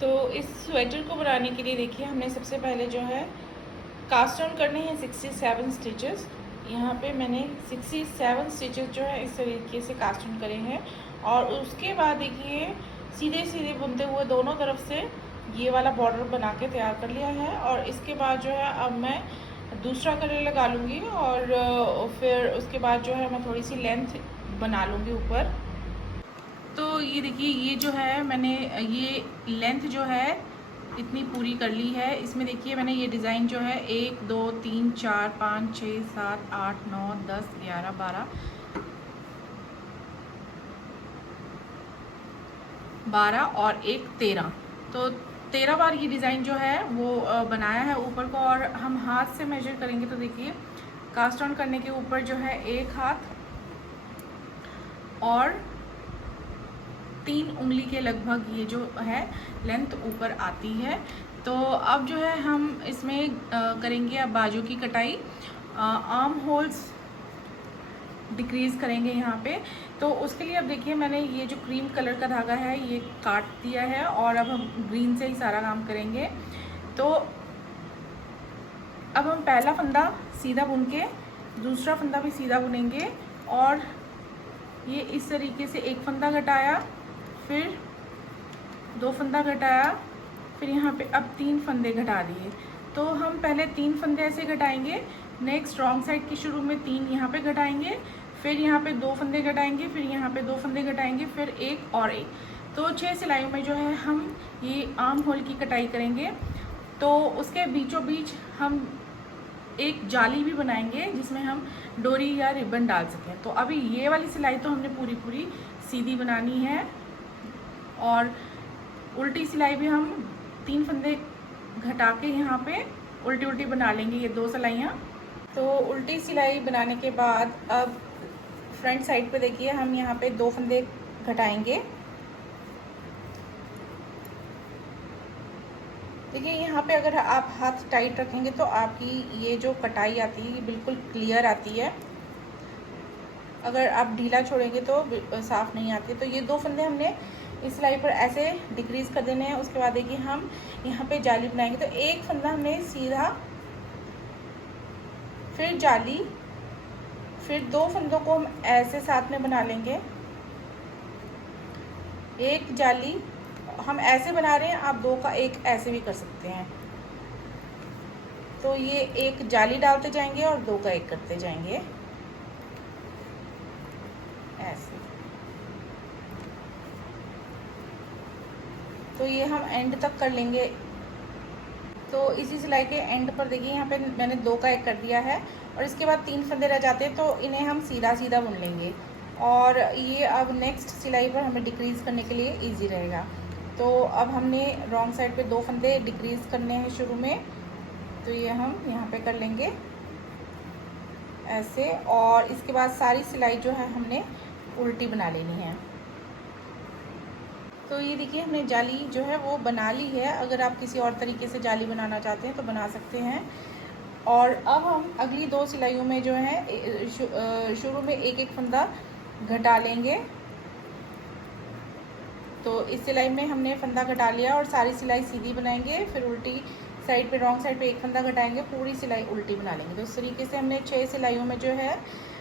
तो इस स्वेटर को बनाने के लिए देखिए हमने सबसे पहले जो है कास्ट ऑन करने हैं 67 स्टिचेस। यहाँ पे मैंने 67 स्टिचेस जो है इस तरीके से कास्ट ऑन करे हैं और उसके बाद देखिए सीधे सीधे बुनते हुए दोनों तरफ से ये वाला बॉर्डर बना के तैयार कर लिया है। और इसके बाद जो है अब मैं दूसरा कलर लगा लूँगी और फिर उसके बाद जो है मैं थोड़ी सी लेंथ बना लूँगी ऊपर। तो ये देखिए ये जो है मैंने ये लेंथ जो है इतनी पूरी कर ली है। इसमें देखिए मैंने ये डिज़ाइन जो है 1 2 3 4 5 6 7 8 9 10 11 12 और 1 13, तो 13 बार ये डिज़ाइन जो है वो बनाया है ऊपर को। और हम हाथ से मेजर करेंगे तो देखिए कास्ट ऑन करने के ऊपर जो है एक हाथ और 3 उंगली के लगभग ये जो है लेंथ ऊपर आती है। तो अब जो है हम इसमें करेंगे अब बाजू की कटाई। आर्म होल्स डिक्रीज़ करेंगे यहाँ पे। तो उसके लिए अब देखिए मैंने ये जो क्रीम कलर का धागा है ये काट दिया है और अब हम ग्रीन से ही सारा काम करेंगे। तो अब हम पहला फंदा सीधा बुन के दूसरा फंदा भी सीधा बुनेंगे और ये इस तरीके से एक फंदा घटाया, फिर 2 फंदा घटाया, फिर यहाँ पे अब 3 फंदे घटा दिए। तो हम पहले 3 फंदे ऐसे घटाएंगे, नेक्स्ट रॉन्ग साइड की शुरू में 3 यहाँ पे घटाएंगे, फिर यहाँ पे 2 फंदे घटाएंगे, फिर यहाँ पे 2 फंदे घटाएंगे, फिर 1 और 1। तो 6 सिलाइयों में जो है हम ये आर्म होल की कटाई करेंगे। तो उसके बीचों बीच हम एक जाली भी बनाएंगे जिसमें हम डोरी या रिबन डाल सकें। तो अभी ये वाली सिलाई तो हमने पूरी सीधी बनानी है और उल्टी सिलाई भी हम 3 फंदे घटा के यहाँ पे उल्टी बना लेंगे ये 2 सिलाइयाँ। तो उल्टी सिलाई बनाने के बाद अब फ्रंट साइड पे देखिए हम यहाँ पे 2 फंदे घटाएंगे। देखिए यहाँ पे अगर आप हाथ टाइट रखेंगे तो आपकी ये जो कटाई आती है बिल्कुल क्लियर आती है, अगर आप ढीला छोड़ेंगे तो साफ़ नहीं आती। तो ये 2 फंदे हमने इस सिलाई पर ऐसे डिक्रीज़ कर देने हैं। उसके बाद देखिए हम यहाँ पे जाली बनाएंगे। तो एक फंदा हमने सीधा, फिर जाली, फिर 2 फंदों को हम ऐसे साथ में बना लेंगे। एक जाली हम ऐसे बना रहे हैं, आप 2 का 1 ऐसे भी कर सकते हैं। तो ये एक जाली डालते जाएंगे और 2 का 1 करते जाएंगे ऐसे। तो ये हम एंड तक कर लेंगे। तो इसी सिलाई के एंड पर देखिए यहाँ पे मैंने 2 का 1 कर दिया है और इसके बाद 3 फंदे रह जाते हैं, तो इन्हें हम सीधा बुन लेंगे और ये अब नेक्स्ट सिलाई पर हमें डिक्रीज़ करने के लिए इजी रहेगा। तो अब हमने रॉन्ग साइड पे 2 फंदे डिक्रीज़ करने हैं शुरू में, तो ये हम यहाँ पे कर लेंगे ऐसे। और इसके बाद सारी सिलाई जो है हमने उल्टी बना लेनी है। तो ये देखिए हमने जाली जो है वो बना ली है। अगर आप किसी और तरीके से जाली बनाना चाहते हैं तो बना सकते हैं। और अब हम अगली 2 सिलाइयों में जो है शुरू में एक फंदा घटा लेंगे। तो इस सिलाई में हमने फंदा घटा लिया और सारी सिलाई सीधी बनाएंगे, फिर उल्टी साइड पे रॉन्ग साइड पे एक फंदा घटाएंगे, पूरी सिलाई उल्टी बना लेंगे। तो इस तरीके से हमने 6 सिलाइयों में जो है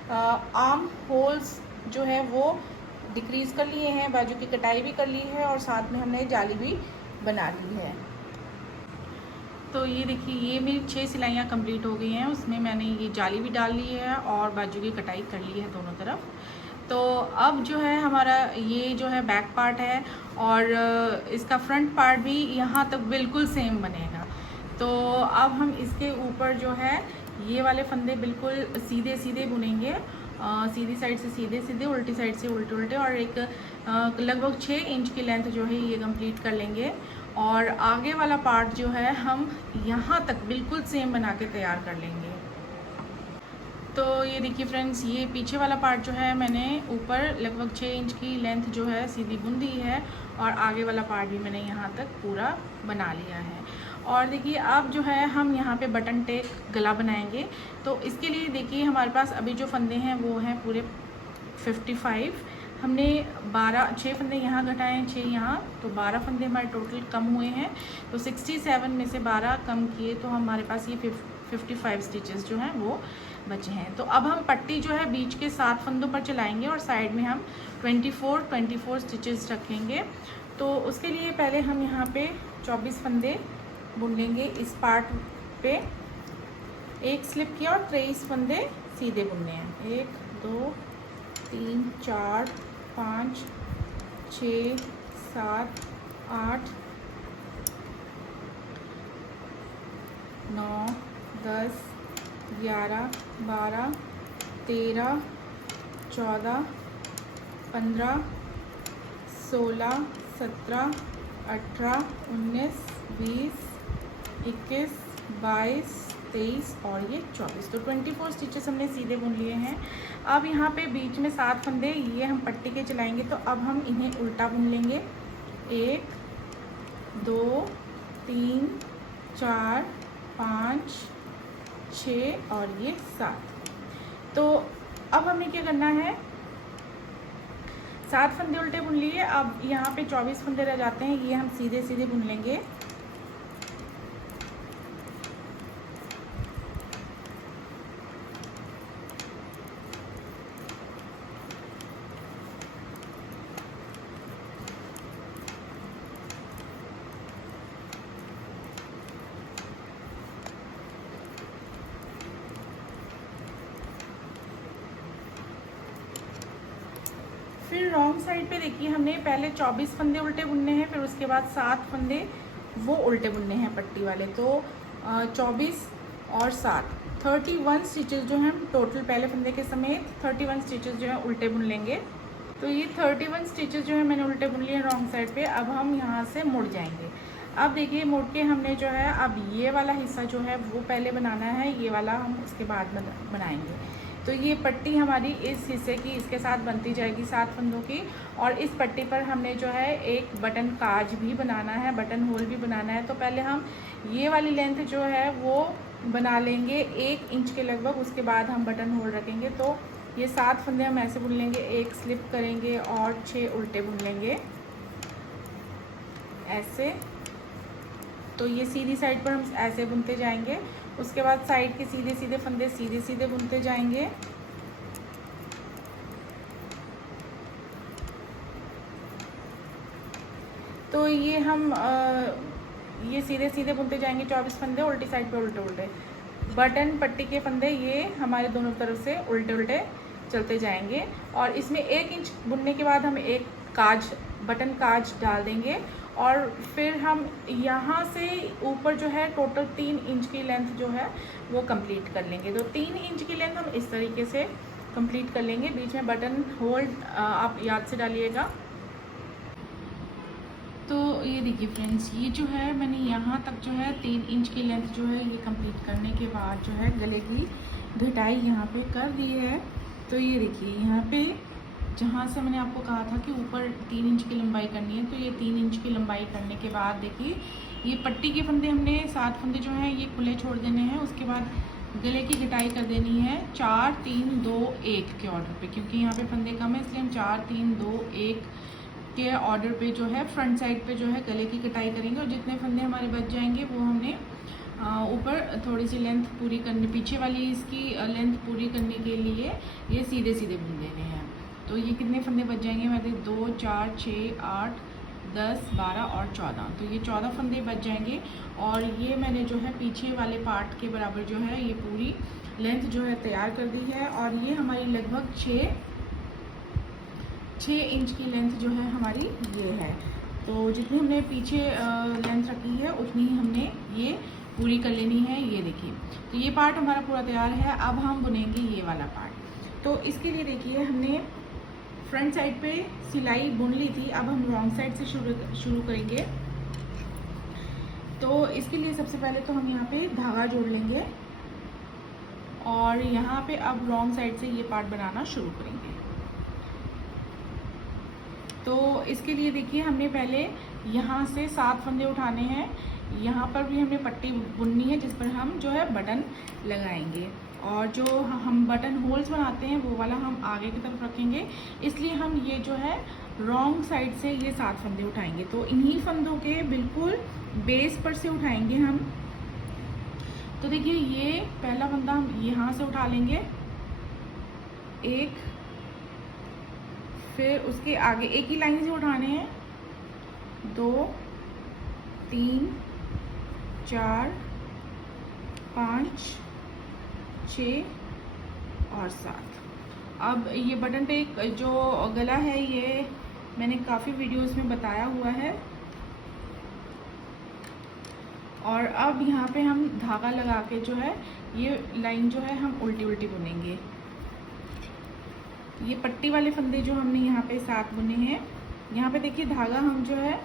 आर्म होल्स जो है वो डिक्रीज़ कर लिए हैं, बाजू की कटाई भी कर ली है और साथ में हमने जाली भी बना ली है। तो ये देखिए ये मेरी 6 सिलाइयाँ कंप्लीट हो गई हैं, उसमें मैंने ये जाली भी डाल ली है और बाजू की कटाई कर ली है दोनों तरफ। तो अब जो है हमारा ये जो है बैक पार्ट है और इसका फ्रंट पार्ट भी यहाँ तक बिल्कुल सेम बनेगा। तो अब हम इसके ऊपर जो है ये वाले फंदे बिल्कुल सीधे बुनेंगे, सीधी साइड से सीधे, उल्टी साइड से उल्टे और एक लगभग 6 इंच की लेंथ जो है ये कंप्लीट कर लेंगे। और आगे वाला पार्ट जो है हम यहाँ तक बिल्कुल सेम बना के तैयार कर लेंगे। तो ये देखिए फ्रेंड्स, ये पीछे वाला पार्ट जो है मैंने ऊपर लगभग 6 इंच की लेंथ जो है सीधी बुन दी है और आगे वाला पार्ट भी मैंने यहाँ तक पूरा बना लिया है। और देखिए अब जो है हम यहाँ पे बटन टेक गला बनाएंगे। तो इसके लिए देखिए हमारे पास अभी जो फंदे हैं वो हैं पूरे 55। हमने 6 फंदे यहाँ घटाए हैं, 6 यहाँ, तो 12 फंदे हमारे टोटल कम हुए हैं। तो 67 में से 12 कम किए तो हमारे पास ये 55 स्टिचेस जो हैं वो बचे हैं। तो अब हम पट्टी जो है बीच के 7 फंदों पर चलाएंगे और साइड में हम 24 स्टिचेस रखेंगे। तो उसके लिए पहले हम यहाँ पे 24 फंदे बुन लेंगे इस पार्ट पे, एक स्लिप किया और 23 फंदे सीधे बुनने हैं। 1 2 3 4 5 6 7 8 9 10 11 12 13 14 15 16 17 18 19 20 21 22 23 और ये 24। तो 24 स्टिचेस हमने सीधे बुन लिए हैं। अब यहाँ पे बीच में 7 फंदे ये हम पट्टी के चलाएंगे, तो अब हम इन्हें उल्टा बुन लेंगे। 1 2 3 4 5 6 और ये 7। तो अब हमें क्या करना है, 7 फंदे उल्टे बुन लिए। अब यहाँ पे 24 फंदे रह जाते हैं, ये हम सीधे सीधे बुन लेंगे। फिर रॉन्ग साइड पे देखिए, हमने पहले 24 फंदे उल्टे बुनने हैं, फिर उसके बाद 7 फंदे वो उल्टे बुनने हैं पट्टी वाले। तो 24 और 7 31 स्टिचेस जो हैं टोटल पहले फंदे के समेत 31 स्टिचेस जो है उल्टे बुन लेंगे। तो ये 31 स्टिचेस जो है मैंने उल्टे बुन लिए रॉन्ग साइड पे। अब हम यहाँ से मुड़ जाएंगे। अब देखिए मुड़ के हमने जो है अब ये वाला हिस्सा जो है वो पहले बनाना है, ये वाला हम उसके बाद बनाएंगे। तो ये पट्टी हमारी इस हिस्से की इसके साथ बनती जाएगी 7 फंदों की। और इस पट्टी पर हमने जो है एक बटन काज भी बनाना है, बटन होल भी बनाना है। तो पहले हम ये वाली लेंथ जो है वो बना लेंगे 1 इंच के लगभग, उसके बाद हम बटन होल रखेंगे। तो ये 7 फंदे हम ऐसे बुन लेंगे, एक स्लिप करेंगे और 6 उल्टे बुन लेंगे ऐसे। तो ये सीधी साइड पर हम ऐसे बुनते जाएंगे। उसके बाद साइड के सीधे सीधे फंदे सीधे सीधे बुनते जाएंगे। तो ये हम ये सीधे सीधे बुनते जाएंगे 24 फंदे उल्टी साइड पे उल्टे उल्टे। बटन पट्टी के फंदे ये हमारे दोनों तरफ से उल्टे उल्टे चलते जाएंगे। और इसमें 1 इंच बुनने के बाद हम एक काज बटन काज डाल देंगे। और फिर हम यहाँ से ऊपर जो है टोटल 3 इंच की लेंथ जो है वो कंप्लीट कर लेंगे। तो 3 इंच की लेंथ हम इस तरीके से कंप्लीट कर लेंगे। बीच में बटन होल्ड आप याद से डालिएगा। तो ये देखिए फ्रेंड्स, ये जो है मैंने यहाँ तक जो है 3 इंच की लेंथ जो है ये कंप्लीट करने के बाद जो है गले की घटाई यहाँ पे कर दी है। तो ये देखिए यहाँ पे जहाँ से मैंने आपको कहा था कि ऊपर 3 इंच की लंबाई करनी है, तो ये 3 इंच की लंबाई करने के बाद देखिए ये पट्टी के फंदे हमने 7 फंदे जो हैं ये खुले छोड़ देने हैं। उसके बाद गले की घटाई कर देनी है 4 3 2 1 के ऑर्डर पे, क्योंकि यहाँ पे फंदे कम है इसलिए हम 4 3 2 1 के ऑर्डर पे जो है फ्रंट साइड पे जो है गले की कटाई करेंगे। और जितने फंदे हमारे बच जाएंगे वो हमने ऊपर थोड़ी सी लेंथ पूरी करनी, पीछे वाली इसकी लेंथ पूरी करने के लिए ये सीधे सीधे बुन देने हैं। तो ये कितने फंदे बच जाएंगे, मैं 2 4 6 8 10 12 और 14। तो ये 14 फंदे बच जाएंगे। और ये मैंने जो है पीछे वाले पार्ट के बराबर जो है ये पूरी लेंथ जो है तैयार कर दी है। और ये हमारी लगभग 6 इंच की लेंथ जो है हमारी ये है। तो जितनी हमने पीछे लेंथ रखी है उतनी ही हमने ये पूरी कर लेनी है। ये देखिए, तो ये पार्ट हमारा पूरा तैयार है। अब हम बुनेंगे ये वाला पार्ट। तो इसके लिए देखिए हमने फ्रंट साइड पे सिलाई बुन ली थी, अब हम रॉन्ग साइड से शुरू करेंगे। तो इसके लिए सबसे पहले तो हम यहाँ पे धागा जोड़ लेंगे और यहाँ पे अब रॉन्ग साइड से ये पार्ट बनाना शुरू करेंगे। तो इसके लिए देखिए हमने पहले यहाँ से 7 फंदे उठाने हैं, यहाँ पर भी हमें पट्टी बुननी है जिस पर हम जो है बटन लगाएंगे, और जो हम बटन होल्स बनाते हैं वो वाला हम आगे की तरफ रखेंगे, इसलिए हम ये जो है रॉन्ग साइड से ये 7 फंदे उठाएंगे। तो इन्हीं फंदों के बिल्कुल बेस पर से उठाएंगे हम। तो देखिए ये पहला फंदा हम यहाँ से उठा लेंगे एक, फिर उसके आगे एक ही लाइन से उठाने हैं 2 3 4 5 6 और 7। अब ये बटन पे जो गला है ये मैंने काफ़ी वीडियोस में बताया हुआ है। और अब यहाँ पे हम धागा लगा के जो है ये लाइन जो है हम उल्टी उल्टी बुनेंगे। ये पट्टी वाले फंदे जो हमने यहाँ पे 7 बुने हैं, यहाँ पे देखिए धागा हम जो है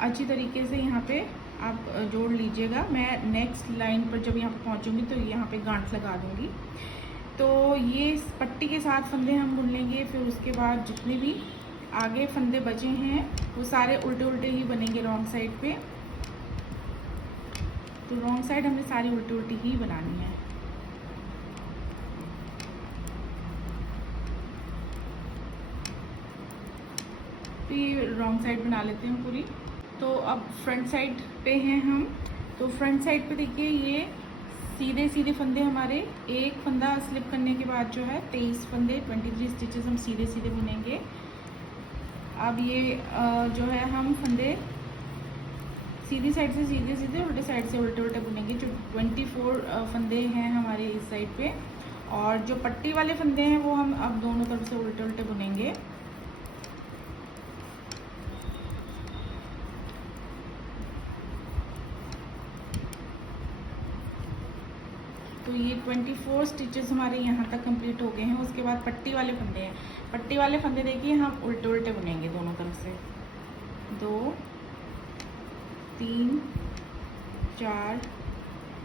अच्छी तरीके से यहाँ पे आप जोड़ लीजिएगा। मैं नेक्स्ट लाइन पर जब यहाँ पे पहुँचूँगी तो यहाँ पे गांठ लगा दूँगी। तो ये पट्टी के 7 फंदे हम बुन लेंगे। फिर उसके बाद जितने भी आगे फंदे बचे हैं वो सारे उल्टे उल्टे ही बनेंगे रॉन्ग साइड पे। तो रॉन्ग साइड हमने सारी उल्टी उल्टी ही बनानी है। तो ये रॉन्ग साइड बना लेते हैं पूरी। तो अब फ्रंट साइड पे हैं हम। तो फ्रंट साइड पे देखिए ये सीधे सीधे फंदे हमारे, एक फंदा स्लिप करने के बाद जो है 23 फंदे 23 स्टिचेस हम सीधे सीधे बुनेंगे। अब ये जो है हम फंदे सीधी साइड से सीधे सीधे, उल्टे साइड से उल्टे उल्टे बुनेंगे। जो 24 फंदे हैं हमारे इस साइड पे, और जो पट्टी वाले फंदे हैं वो हम अब दोनों तरफ से उल्टे उल्टे बुनेंगे। तो ये 24 स्टिचेस हमारे यहाँ तक कंप्लीट हो गए हैं। उसके बाद पट्टी वाले फंदे हैं। पट्टी वाले फंदे देखिए हम उल्टे उल्टे बुनेंगे दोनों तरफ से। 2 3 4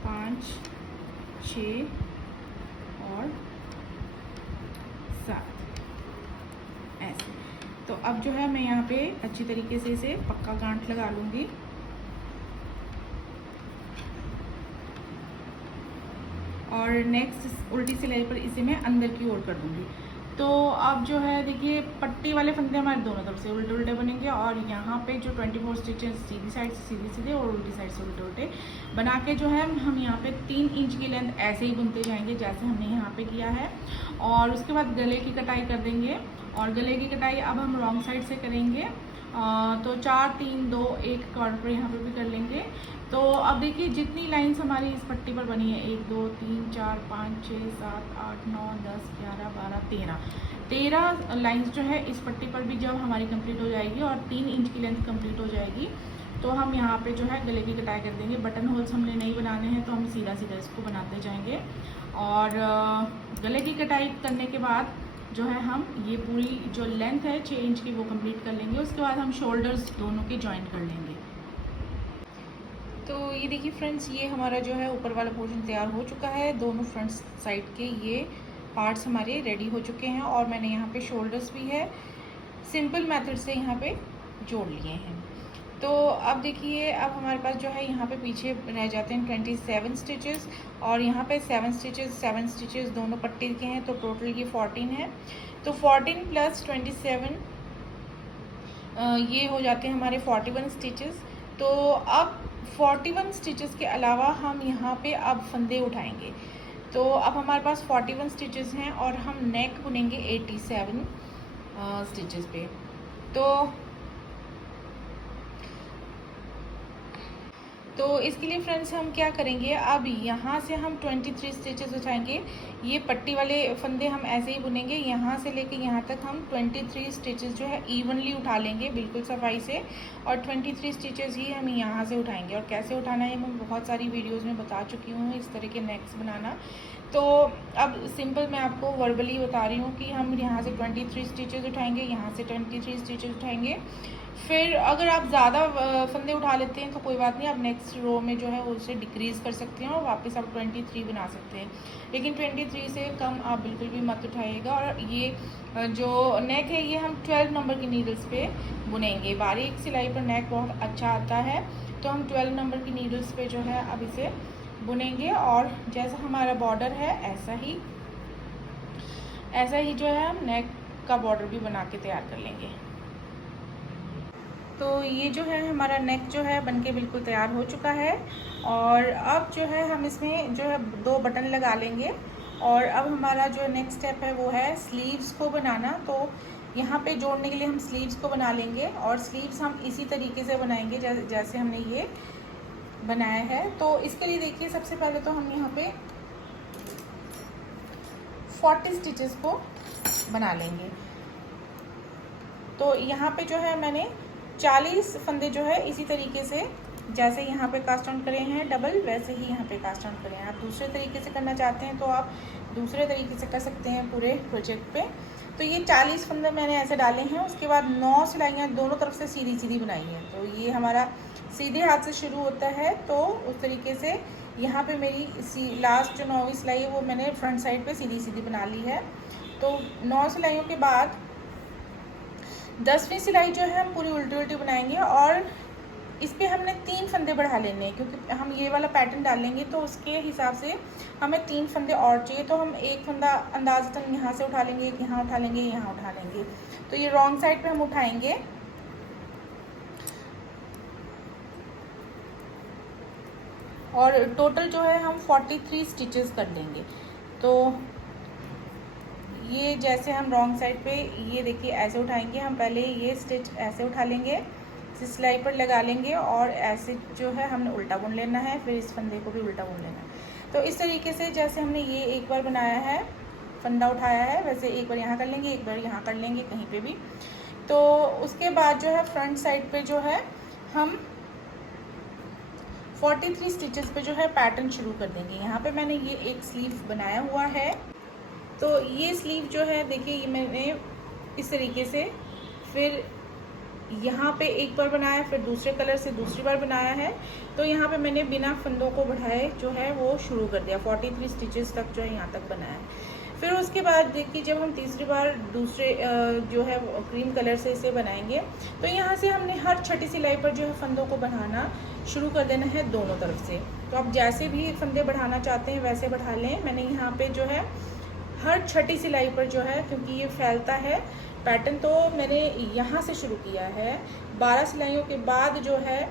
5 6 और 7 ऐसे। तो अब जो है मैं यहाँ पे अच्छी तरीके से इसे पक्का गांठ लगा लूँगी। और नेक्स्ट उल्टी सिलाई पर इसे मैं अंदर की ओर कर दूँगी। तो अब जो है देखिए पट्टी वाले फंदे हमारे दोनों तरफ से उल्टे उल्टे बनेंगे, और यहाँ पे जो 24 स्टिचेस सीधी साइड से सीधे सीधे और उल्टी साइड से उल्टे उल्टे बना के जो है हम यहाँ पे 3 इंच की लेंथ ऐसे ही बुनते जाएंगे जैसे हमने यहाँ पे किया है। और उसके बाद गले की कटाई कर देंगे, और गले की कटाई अब हम रॉन्ग साइड से करेंगे। तो 4 3 2 1 कॉर्नर यहाँ पे भी कर लेंगे। तो अब देखिए जितनी लाइंस हमारी इस पट्टी पर बनी है 1 2 3 4 5 6 7 8 9 10 11 12 13 लाइंस जो है इस पट्टी पर भी जब हमारी कंप्लीट हो जाएगी और 3 इंच की लेंथ कंप्लीट हो जाएगी तो हम यहाँ पे जो है गले की कटाई कर देंगे। बटन होल्स हमने नहीं बनाने हैं तो हम सीधा सीधा इसको बनाते जाएंगे। और गले की कटाई करने के बाद जो है हम ये पूरी जो लेंथ है 6 इंच की वो कंप्लीट कर लेंगे। उसके बाद हम शोल्डर्स दोनों के जॉइंट कर लेंगे। तो ये देखिए फ्रेंड्स, ये हमारा जो है ऊपर वाला पोर्शन तैयार हो चुका है। दोनों फ्रंट साइड के ये पार्ट्स हमारे रेडी हो चुके हैं, और मैंने यहाँ पे शोल्डर्स भी है सिंपल मेथड से यहाँ पे जोड़ लिए हैं। तो अब देखिए अब हमारे पास जो है यहाँ पे पीछे रह जाते हैं 27 स्टिचेस, और यहाँ पे 7 स्टिचेस दोनों पट्टी के हैं, तो टोटल ये 14 है। तो 14 प्लस 27 ये हो जाते हैं हमारे 41 स्टिचेस। तो अब 41 स्टिचेस के अलावा हम यहाँ पे अब फंदे उठाएंगे। तो अब हमारे पास 41 स्टिचेस हैं और हम नेक बुनेंगे 87 स्टिचेस पे। तो इसके लिए फ्रेंड्स हम क्या करेंगे, अब यहाँ से हम 23 स्टिचेस उठाएंगे। ये पट्टी वाले फंदे हम ऐसे ही बुनेंगे, यहाँ से लेके यहाँ तक हम 23 स्टिचेस जो है इवनली उठा लेंगे बिल्कुल सफाई से, और 23 स्टिचेस ही हम यहाँ से उठाएंगे। और कैसे उठाना है मैं बहुत सारी वीडियोस में बता चुकी हूँ इस तरह के नेक्स बनाना। तो अब सिंपल मैं आपको वर्बली बता रही हूँ कि हम यहाँ से 23 स्टिचेस उठाएंगे, यहाँ से 23 स्टिचेस उठाएंगे। फिर अगर आप ज़्यादा फंदे उठा लेते हैं तो कोई बात नहीं, आप नेक्स्ट रो में जो है उसे डिक्रीज़ कर सकते हैं और वापस आप 23 बना सकते हैं, लेकिन 23 से कम आप बिल्कुल भी मत उठाइएगा। और ये जो नेक है ये हम 12 नंबर की नीडल्स पे बुनेंगे। बारीक सिलाई पर नेक बहुत अच्छा आता है। तो हम 12 नंबर की नीडल्स पे जो है अब इसे बुनेंगे और जैसा हमारा बॉर्डर है ऐसा ही जो है हम नेक का बॉर्डर भी बना के तैयार कर लेंगे। तो ये जो है हमारा नेक जो है बनके बिल्कुल तैयार हो चुका है और अब जो है हम इसमें जो है 2 बटन लगा लेंगे और अब हमारा जो नेक्स्ट स्टेप है वो है स्लीव्स को बनाना। तो यहाँ पे जोड़ने के लिए हम स्लीव्स को बना लेंगे और स्लीव्स हम इसी तरीके से बनाएंगे जैसे हमने ये बनाया है। तो इसके लिए देखिए सबसे पहले तो हम यहाँ पे 40 स्टिचेस को बना लेंगे। तो यहाँ पे जो है मैंने 40 फंदे जो है इसी तरीके से जैसे यहाँ पे कास्ट ऑन करे हैं डबल, वैसे ही यहाँ पे कास्ट ऑन करें। आप दूसरे तरीके से करना चाहते हैं तो आप दूसरे तरीके से कर सकते हैं पूरे प्रोजेक्ट पे। तो ये 40 फंदे मैंने ऐसे डाले हैं। उसके बाद 9 सिलाइयाँ दोनों तरफ से सीधी सीधी बनाई हैं। तो ये हमारा सीधे हाथ से शुरू होता है। तो उस तरीके से यहाँ पे मेरी लास्ट जो 9वीं सिलाई है वो मैंने फ्रंट साइड पे सीधी सीधी बना ली है। तो 9 सिलाइयों के बाद 10वीं सिलाई जो है हम पूरी उल्टी उल्टी बनाएंगे और इस पे हमने 3 फंदे बढ़ा लेने हैं क्योंकि हम ये वाला पैटर्न डालेंगे तो उसके हिसाब से हमें 3 फंदे और चाहिए। तो हम एक फंदा अंदाज़तन यहाँ से उठा लेंगे, एक यहाँ उठा लेंगे, यहाँ उठा लेंगे। तो ये रॉन्ग साइड पे हम उठाएंगे और टोटल जो है हम 43 स्टिचेस कर देंगे। तो ये जैसे हम रॉन्ग साइड पे ये देखिए ऐसे उठाएंगे, हम पहले ये स्टिच ऐसे उठा लेंगे, सिलाई पर लगा लेंगे और ऐसे जो है हमने उल्टा बुन लेना है, फिर इस फंदे को भी उल्टा बुन लेना है। तो इस तरीके से जैसे हमने ये एक बार बनाया है, फंदा उठाया है, वैसे एक बार यहाँ कर लेंगे, एक बार यहाँ कर लेंगे कहीं पे भी। तो उसके बाद जो है फ्रंट साइड पे जो है हम 43 स्टिचेस पे जो है पैटर्न शुरू कर देंगे। यहाँ पे मैंने ये एक स्लीव बनाया हुआ है। तो ये स्लीव जो है देखिए ये मैंने इस तरीके से फिर यहाँ पे एक बार बनाया, फिर दूसरे कलर से दूसरी बार बनाया है। तो यहाँ पे मैंने बिना फंदों को बढ़ाए जो है वो शुरू कर दिया, 43 स्टिचेस तक जो है यहाँ तक बनाया है। फिर उसके बाद देखिए जब हम तीसरी बार दूसरे जो है क्रीम कलर से इसे बनाएंगे तो यहाँ से हमने हर छठी सिलाई पर जो है फंदों को बढ़ाना शुरू कर देना है दोनों तरफ से। तो आप जैसे भी फंदे बढ़ाना चाहते हैं वैसे बढ़ा लें। मैंने यहाँ पे जो है हर छठी सिलाई पर जो है, क्योंकि ये फैलता है पैटर्न, तो मैंने यहाँ से शुरू किया है। 12 सिलाइयों के बाद जो है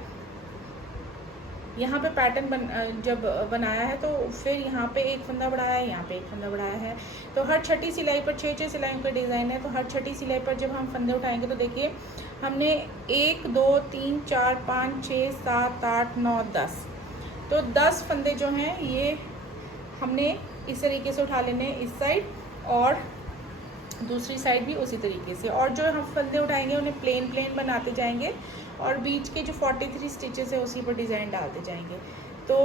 यहाँ पे पैटर्न जब बनाया है तो फिर यहाँ पे एक फंदा बढ़ाया है, यहाँ पे एक फंदा बढ़ाया है। तो हर छठी सिलाई पर 6-6 सिलाइयों का डिज़ाइन है। तो हर छठी सिलाई पर जब हम फंदे उठाएंगे तो देखिए हमने 1 2 3 4 5 6 7 8 9 10, तो 10 फंदे जो हैं ये हमने इस तरीके से उठा लेने इस साइड और दूसरी साइड भी उसी तरीके से। और जो हम फंदे उठाएंगे उन्हें प्लेन प्लेन बनाते जाएंगे और बीच के जो 43 स्टिचेस है उसी पर डिज़ाइन डालते जाएंगे। तो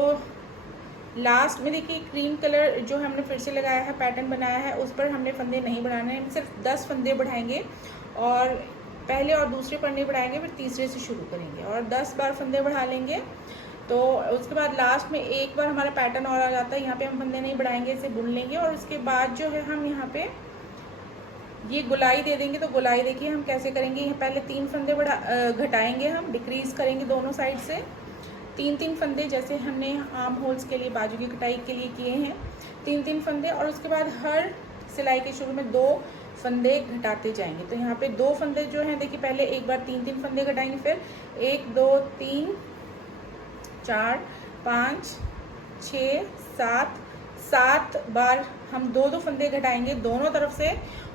लास्ट में देखिए क्रीम कलर जो हमने फिर से लगाया है, पैटर्न बनाया है, उस पर हमने फंदे नहीं बढ़ाने हैं, सिर्फ 10 फंदे बढ़ाएंगे और पहले और दूसरे पर नहीं बढ़ाएंगे, फिर तीसरे से शुरू करेंगे और 10 बार फंदे बढ़ा लेंगे। तो उसके बाद लास्ट में एक बार हमारा पैटर्न और आ जाता है, यहाँ पे हम फंदे नहीं बढ़ाएंगे, इसे बुन लेंगे और उसके बाद जो है हम यहाँ पे ये गुलाई दे देंगे। तो गुलाई देखिए हम कैसे करेंगे, यहाँ पहले 3 फंदे घटाएंगे, हम डिक्रीज करेंगे दोनों साइड से 3-3 फंदे, जैसे हमने आर्म होल्स के लिए बाजू की कटाई के लिए किए हैं 3-3 फंदे। और उसके बाद हर सिलाई के शुरू में 2 फंदे घटाते जाएंगे। तो यहाँ पे 2 फंदे जो हैं देखिए पहले एक बार 3-3 फंदे घटाएंगे, फिर 1 2 3 4 5 6 7 बार हम 2-2 फंदे घटाएंगे दोनों तरफ से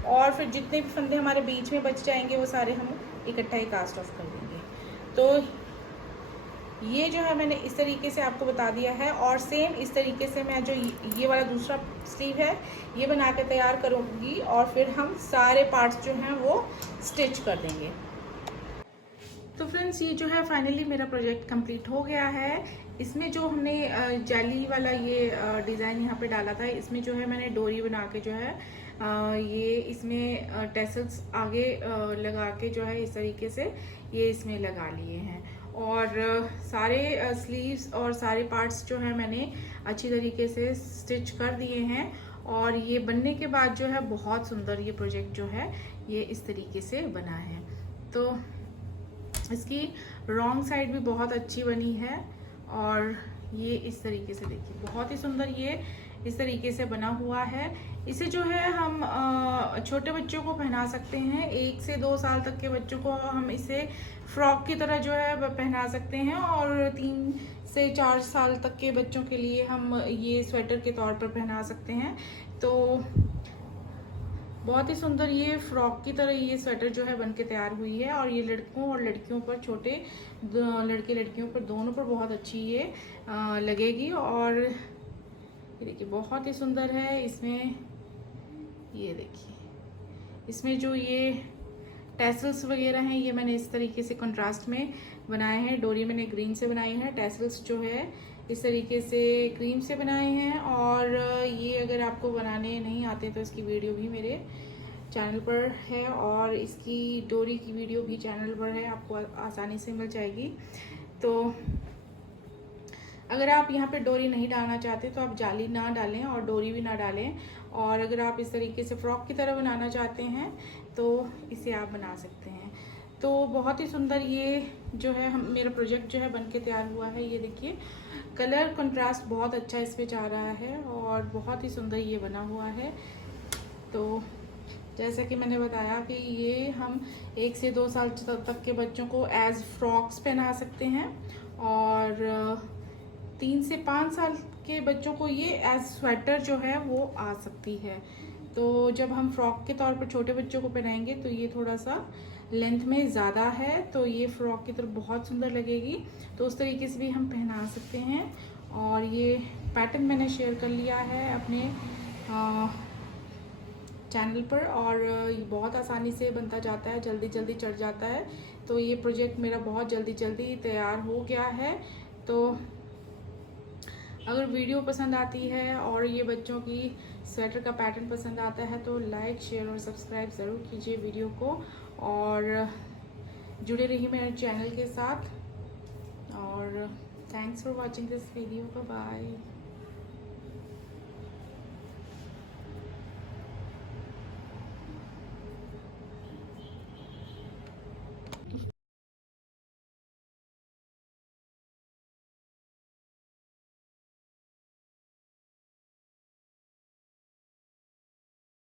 और फिर जितने भी फंदे हमारे बीच में बच जाएंगे वो सारे हम इकट्ठा ही कास्ट ऑफ कर देंगे। तो ये जो है मैंने इस तरीके से आपको बता दिया है और सेम इस तरीके से मैं जो ये वाला दूसरा स्लीव है ये बना के तैयार करूँगी और फिर हम सारे पार्ट्स जो हैं वो स्टिच कर देंगे। तो फ्रेंड्स ये जो है फाइनली मेरा प्रोजेक्ट कंप्लीट हो गया है। इसमें जो हमने जाली वाला ये डिज़ाइन यहाँ पे डाला था, इसमें जो है मैंने डोरी बना के जो है ये इसमें टेसल्स आगे लगा के जो है इस तरीके से ये इसमें लगा लिए हैं और सारे स्लीव्स और सारे पार्ट्स जो है मैंने अच्छी तरीके से स्टिच कर दिए हैं और ये बनने के बाद जो है बहुत सुंदर ये प्रोजेक्ट जो है ये इस तरीके से बना है। तो इसकी रॉन्ग साइड भी बहुत अच्छी बनी है और ये इस तरीके से देखिए बहुत ही सुंदर ये इस तरीके से बना हुआ है। इसे जो है हम छोटे बच्चों को पहना सकते हैं, 1 से 2 साल तक के बच्चों को हम इसे फ्रॉक की तरह जो है पहना सकते हैं और 3 से 4 साल तक के बच्चों के लिए हम ये स्वेटर के तौर पर पहना सकते हैं। तो बहुत ही सुंदर ये फ्रॉक की तरह ये स्वेटर जो है बन के तैयार हुई है और ये लड़कों और लड़कियों पर, छोटे लड़के लड़कियों पर दोनों पर बहुत अच्छी ये लगेगी। और ये देखिए बहुत ही सुंदर है। इसमें ये देखिए इसमें जो ये टैसल्स वगैरह हैं ये मैंने इस तरीके से कंट्रास्ट में बनाए हैं। डोरी मैंने ग्रीन से बनाई है, टैसल्स जो है इस तरीके से क्रीम से बनाए हैं। और ये अगर आपको बनाने नहीं आते तो इसकी वीडियो भी मेरे चैनल पर है और इसकी डोरी की वीडियो भी चैनल पर है, आपको आसानी से मिल जाएगी। तो अगर आप यहाँ पे डोरी नहीं डालना चाहते तो आप जाली ना डालें और डोरी भी ना डालें। और अगर आप इस तरीके से फ्रॉक की तरह बनाना चाहते हैं तो इसे आप बना सकते हैं। तो बहुत ही सुंदर ये जो है मेरा प्रोजेक्ट जो है बनके तैयार हुआ है। ये देखिए कलर कंट्रास्ट बहुत अच्छा इस पे जा रहा है और बहुत ही सुंदर ये बना हुआ है। तो जैसा कि मैंने बताया कि ये हम 1 से 2 साल तक के बच्चों को एज फ्रॉक्स पहना सकते हैं और 3 से 5 साल के बच्चों को ये एज स्वेटर जो है वो आ सकती है। तो जब हम फ्रॉक के तौर पर छोटे बच्चों को पहनाएंगे तो ये थोड़ा सा लेंथ में ज़्यादा है, तो ये फ्रॉक की तरफ बहुत सुंदर लगेगी। तो उस तरीके से भी हम पहना सकते हैं। और ये पैटर्न मैंने शेयर कर लिया है अपने चैनल पर और ये बहुत आसानी से बनता जाता है, जल्दी जल्दी चढ़ जाता है। तो ये प्रोजेक्ट मेरा बहुत जल्दी तैयार हो गया है। तो अगर वीडियो पसंद आती है और ये बच्चों की स्वेटर का पैटर्न पसंद आता है तो लाइक, शेयर और सब्सक्राइब ज़रूर कीजिए वीडियो को और जुड़े रहिए मेरे चैनल के साथ। और thanks for watching this video. Bye bye.